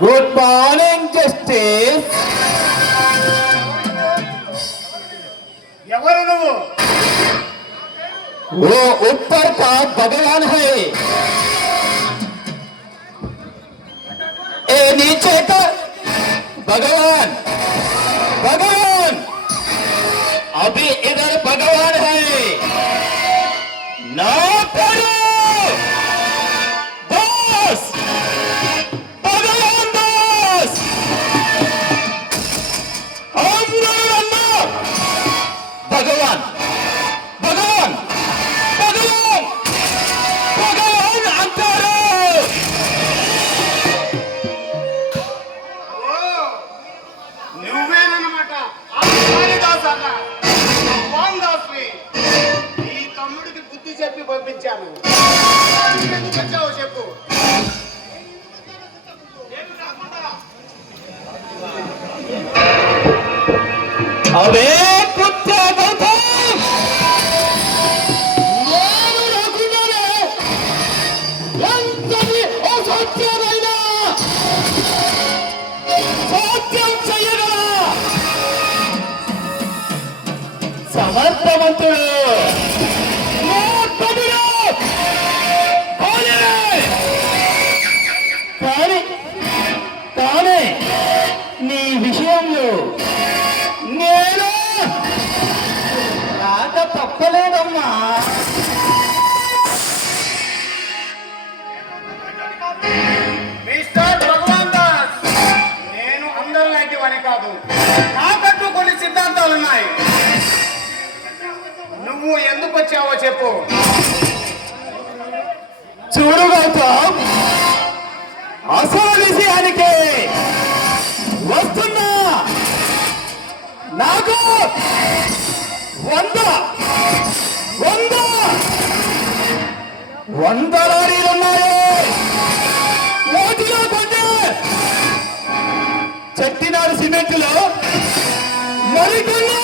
Good morning justice वो ऊपर का भगवान है, ए नीचे का भगवान। भगवान अभी इधर भगवान है ना करो बॉस। भगवान बॉस भगवान भगवान भगवान भगवान अंतरो నువ్వేనన్నమాట దాస్ అన్న భగవాన్ దాస్ని ఈ తమ్ముడికి బుద్ధి చెప్పి పంపించాను. ఎందుకు వచ్చావో చెప్పు. अबे कुत्ते సమర్థవంతుడు కానీ కానీ నీ విషయంలో నేను రాక తప్పలేదమ్మా. మిస్టర్ భగవాన్ దాస్, నేను అందరిలాంటి వాని కాదు. నాకంటూ కొన్ని సిద్ధాంతాలు ఉన్నాయి. నువ్వు ఎందుకు వచ్చావో చెప్పు. చూడు గౌతమ్, అసలు విషయానికి వస్తున్నా. నాకు 100 లారీలు ఉన్నాయి. వాటిలో కొంటే చెట్టినాడు సిమెంట్లో, మరికొన్ని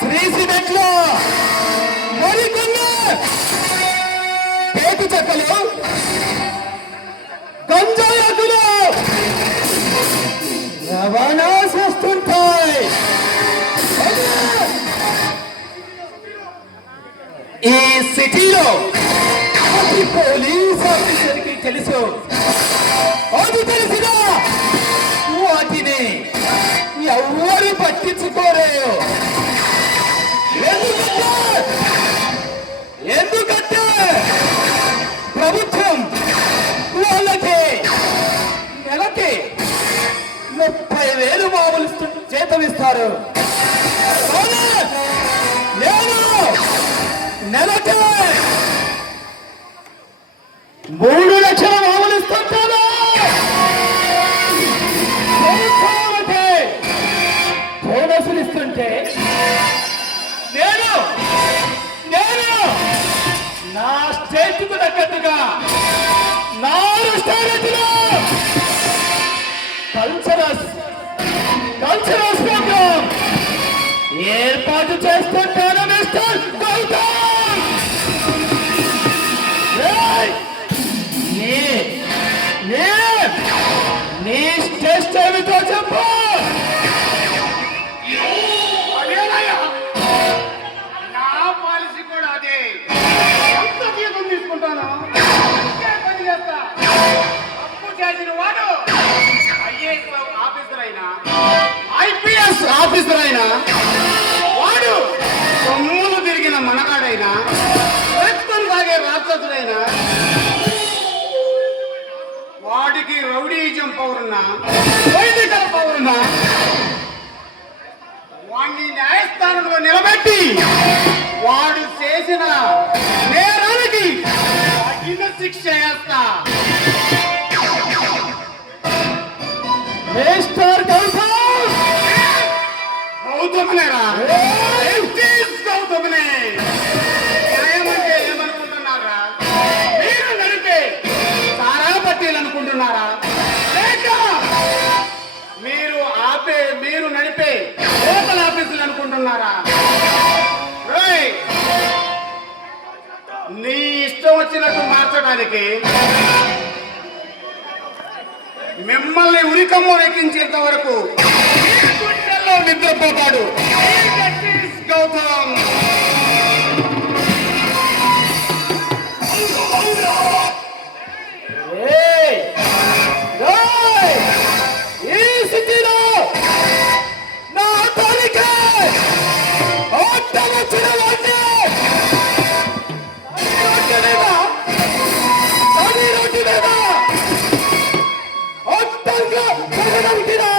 శ్రీ సిమెంట్లో, మరికొన్ని పేటు చెక్కలు, గంజాయాకులు రవాణా చేస్తుంటాయి. ఈ సిటీలో పోలీస్ ఆఫీసర్కి తెలుసు. అది తెలిసినా పట్టించుకోరు. ఎందుకంటే ప్రభుత్వం వాళ్ళకి నెలకి 30,000 మామూలు జీతం ఇస్తారు. నేను నెలకి 3 లక్షల మామూలు ఇస్తుంటాను. బోనసులు ఇస్తుంటే నేను నా స్టేట్కు తగ్గట్టుగా 4 స్టేట్లో కల్చరల్స్ ప్రోగ్రామ్ ఏర్పాటు చేస్తుంటాను మిస్టర్ గౌతమ్. నీ స్టేట్ ఏమిటో చెప్పు. అదేనయ్యా, నా పాలసీ కూడా అదే. ఎంత జీతం తీసుకుంటాను అంతే పని చేస్తా. తప్పు చేసిన వాడు ఐఏఎస్ ఆఫీసర్ అయినా ఐపీఎస్ ఆఫీసర్ అయినా వాడు సొమ్ములు తిరిగిన మనగాడైనా రక్తం తాగే రాక్షసుడైనా వాడికి రౌడీజం పౌరున్నా వైదికల పౌరున్నా వాడిని న్యాయస్థానంలో నిలబెట్టి వాడు చేసిన నేరానికి తగిన శిక్ష వేస్తా. మిస్టర్ గౌతమ్, గౌతమనేరా? గౌతమనే. న్యాయం అంటే ఏమనుకుంటున్నారా? మీరు నడిపే సారా పట్టీలు అనుకుంటున్నారా? లేక మీరు నడిపే లోకల్ ఆఫీసులు అనుకుంటున్నారా? నీ ఇష్టం వచ్చినట్టు మార్చడానికి మిమ్మల్ని ఉరికమ్మ ఎక్కించేంత వరకు నిద్రపోతాడు గౌతమ్. ఈ స్థితిలో నా తల్లికి వచ్చిన వాడిని రోడ్డు మీద ఒట్టంగా జరగడానికిరా.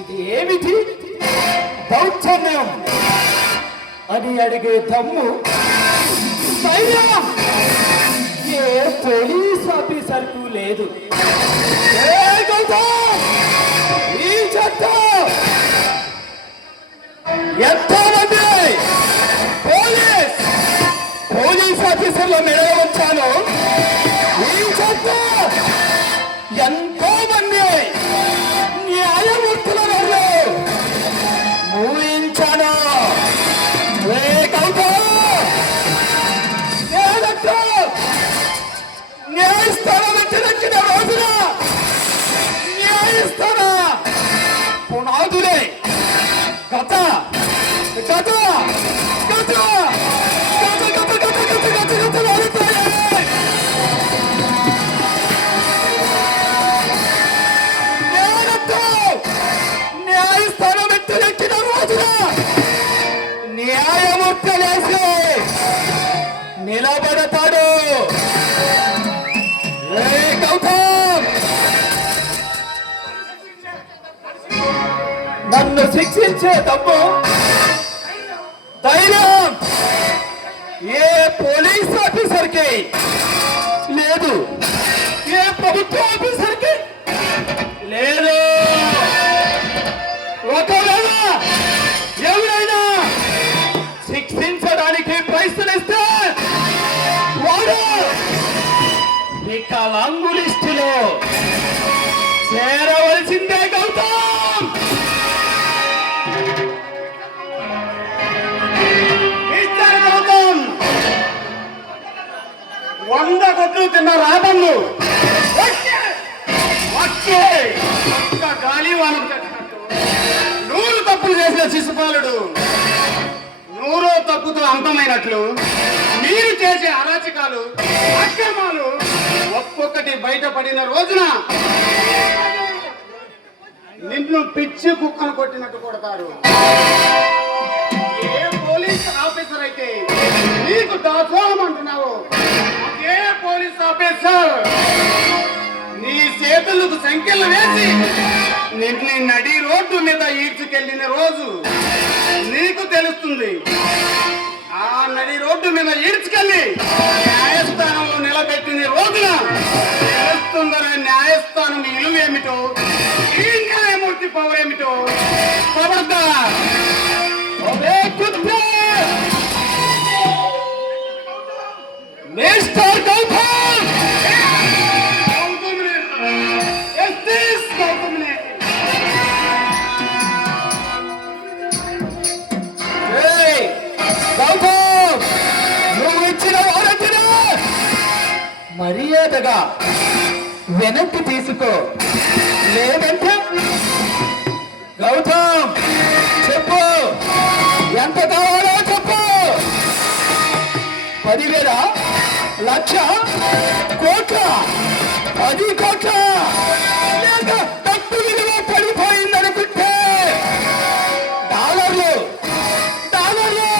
ఇది ఏమిటి దౌర్జన్యం అని అడిగే దమ్ము ధైర్యం ఏ పోలీస్ ఆఫీసర్కు లేదు. ఈ చట్టం ఎంతోమంది పోలీస్ ఆఫీసర్లు మెడవచ్చాను. ఈ చట్టం ఎంతో మంది న్యాయమూర్తుల వల్ల ఊహించాను. న్యాయస్థానం వచ్చిన రోజున న్యాయస్థాన పునాదులే గత గత గత గత గత గత గత గత గత వాడుతాయి. న్యాయస్థానం ఎత్తులెక్కిన రోజున న్యాయమూర్తులేసి నిలబడతాడు. నన్ను శిక్షించే తప్పు ధైర్యం ఏ పోలీస్ ఆఫీసర్కి లేదు, ఏ ప్రభుత్వ ఆఫీసర్కి లేదు. ఒకవేళ ఎవరైనా శిక్షించడానికి ప్రయత్నిస్తే వాడు వికలాంగు లిస్టులో చేరవలసిందే గౌతమ్. మిస్టర్ గౌతమ్, 100 కొట్లు తిన్న రాబన్ను ఒక్క గాలి వానకు తట్టినట్టు 100 తప్పులు చేసిన శిశుపాలుడు 100వ తప్పుతో అంతమైనట్లు మీరు చేసే అరాచకాలు అక్రమాలు ఒక్కొక్కటి బయటపడిన రోజున నిన్ను పిచ్చి కుక్కను కొట్టినట్టు కొడతారు. ఏ పోలీస్ ఆఫీసర్ అయితే నీకు దాసోహం అంటున్నావు, ఏ పోలీస్ ఆఫీసర్ నీ చేతులకు సంఖ్యలు వేసి నిన్ను నడి రోడ్డు మీద ఈడ్చుకెళ్ళిన రోజు నీకు తెలుస్తుంది. ఆ నడి రోడ్డు మీద ఈడ్చుకెళ్ళి న్యాయస్థానంలో నిలబెట్టిన రోజున తెలుస్తుందని న్యాయస్థానం విలువేమిటో, ఈ న్యాయమూర్తి పవర్ ఏమిటో. ఖబర్దార్! మిస్టర్ గౌతమ్! ఏయ్, గౌతమ్! నువ్వు ఇచ్చిన వారంటీని మర్యాదగా వెనక్కి తీసుకో, లేదంటే గౌతమ్ చెప్పు, ఎంత కావాలో చెప్పు. 10,000, లక్ష, కోట్ల, 10 కోట్ల, లేక డబ్బు విలువ పడిపోయిందనుకుంటే డాలర్లు డాలర్లు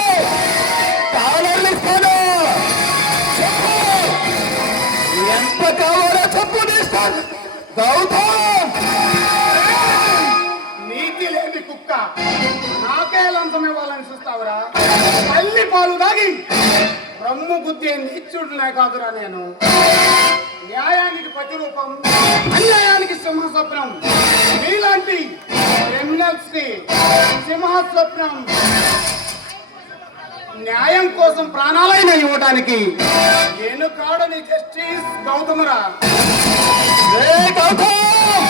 డాలర్లు ఇస్తాను. చెప్పు, ఎంత కావాలో చెప్పు. ఇస్తాను గౌతమ్. నీతి లేని కుక్క నాకే లంచం ఇవ్వాలని చూస్తావురా? తల్లి పాలు దాగి రమ్ము గుద్దే నీచుడునే కాదురా నేను. న్యాయానికి ప్రతిరూపం, అన్యాయానికి సింహస్వప్నం. నీలాంటి క్రిమినల్స్ కి సింహస్వప్నం. న్యాయం కోసం ప్రాణాలైనా ఇవ్వడానికి నేను కాడని జస్టిస్ గౌతమరా. గౌతమ్,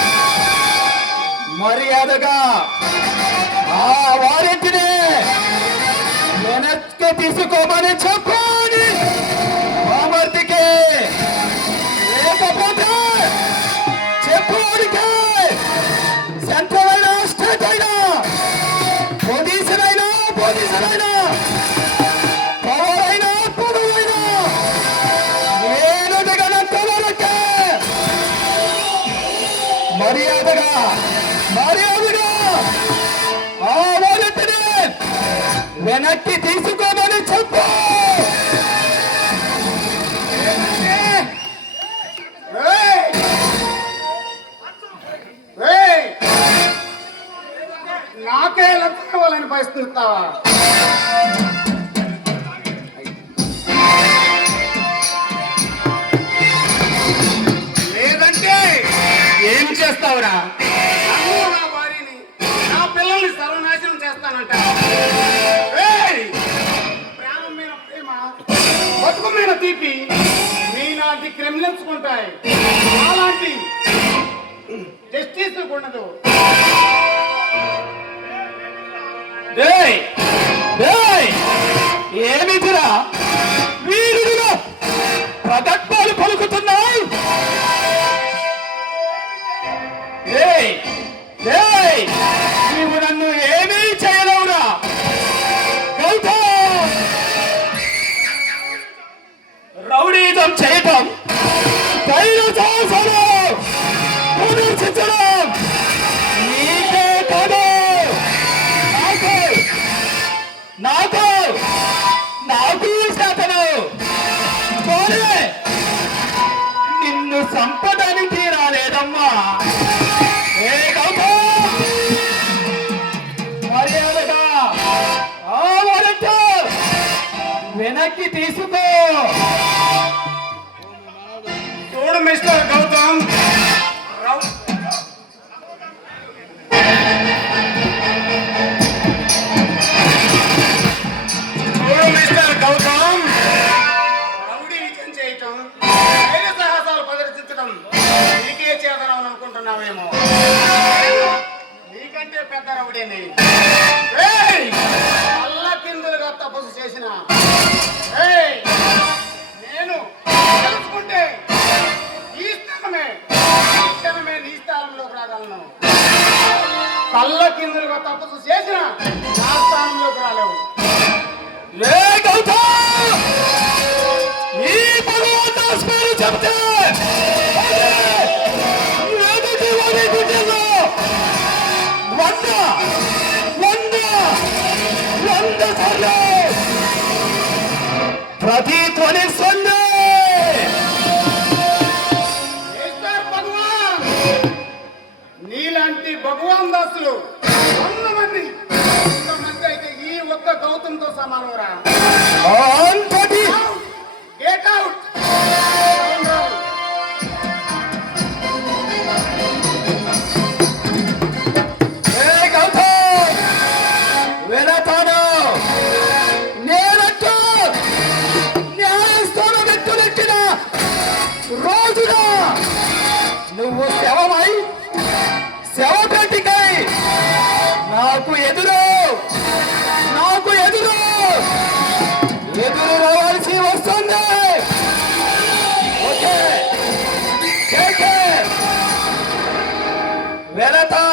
మర్యాదగా ఆ వారెంటిని వెనక్కి తీసుకోమని చెప్పు బామర్తికి. లేకపోతే చెప్పు వాడికి, సెంట్రల్ అయినా స్టేట్ అయినా పోలీసులైనా పవర్ అయినా పదవైనా నేను దిగనంత వరకే మర్యాదగా ఆ వారెంటిని వెనక్కి తీసుకోమని చెప్పు. నాకే లంచం ఇవ్వాలని పరిస్థితిస్తావా? లేదంటే ఏం చేస్తావురా? నా భార్యని, నా పిల్లల్ని సర్వనాశనం చేస్తానంట. ప్రాణం మీద ప్రేమ, బతుకు మీద తీపి మీలాంటి క్రిమినల్స్ ఉంటాయి, అలాంటి జస్టిస్ ఉండదు. ఏమిటిరా వీరుడుగా ప్రగత్వాలు పలుకుతున్నాయి? నీవు నన్ను ఏమీ చేయలేవురా గౌతమ్. రౌడీజం చేయటం, ధైర్య సాహసాలు ప్రదర్శించడం నీకే కాదు, నాకు శాతను. నిన్ను సంపడానికి రాలేదమ్మా. గౌతమ్, మర్యాదగా ఆ వారెంట్ వెనక్కి తీసుకో. చూడు మిస్టర్ గౌతమ్, రౌడీ విజయం చేయటం, ధైర్య సాహసాలు ప్రదర్శించడం నీకే చేతనని అనుకుంటున్నావేమో. నీకంటే పెద్ద రౌడీని అల్ల కిందులుగా తపస్సు చేసిన నేను తెలుసుకుంటే ఈ క్షణమే నీ స్థానంలోకి రాగలను. కళ్ళ కిందులుగా తపస్సు చేసిన నా స్థానంలోకి రాలేవు. ఈ భగవంతుని పేరు చెప్తే ప్రతిధ్వనిస్తుంది. మిస్టర్ భగవాన్, నీలాంటి భగవాన్ దాసులు 100 మంది అయితే ఈ ఒక్క గౌతంతో సమానరా. అంతటి గెట్ అవుట్. ఏ గౌతమ్, వెళతాను. నేనంటూ న్యాయస్థానం ఎత్తులెట్టిన రోజున నువ్వు శవపేటికై నాకు ఎదురు రావాల్సి వస్తుంది. ఓకే, వెళతా.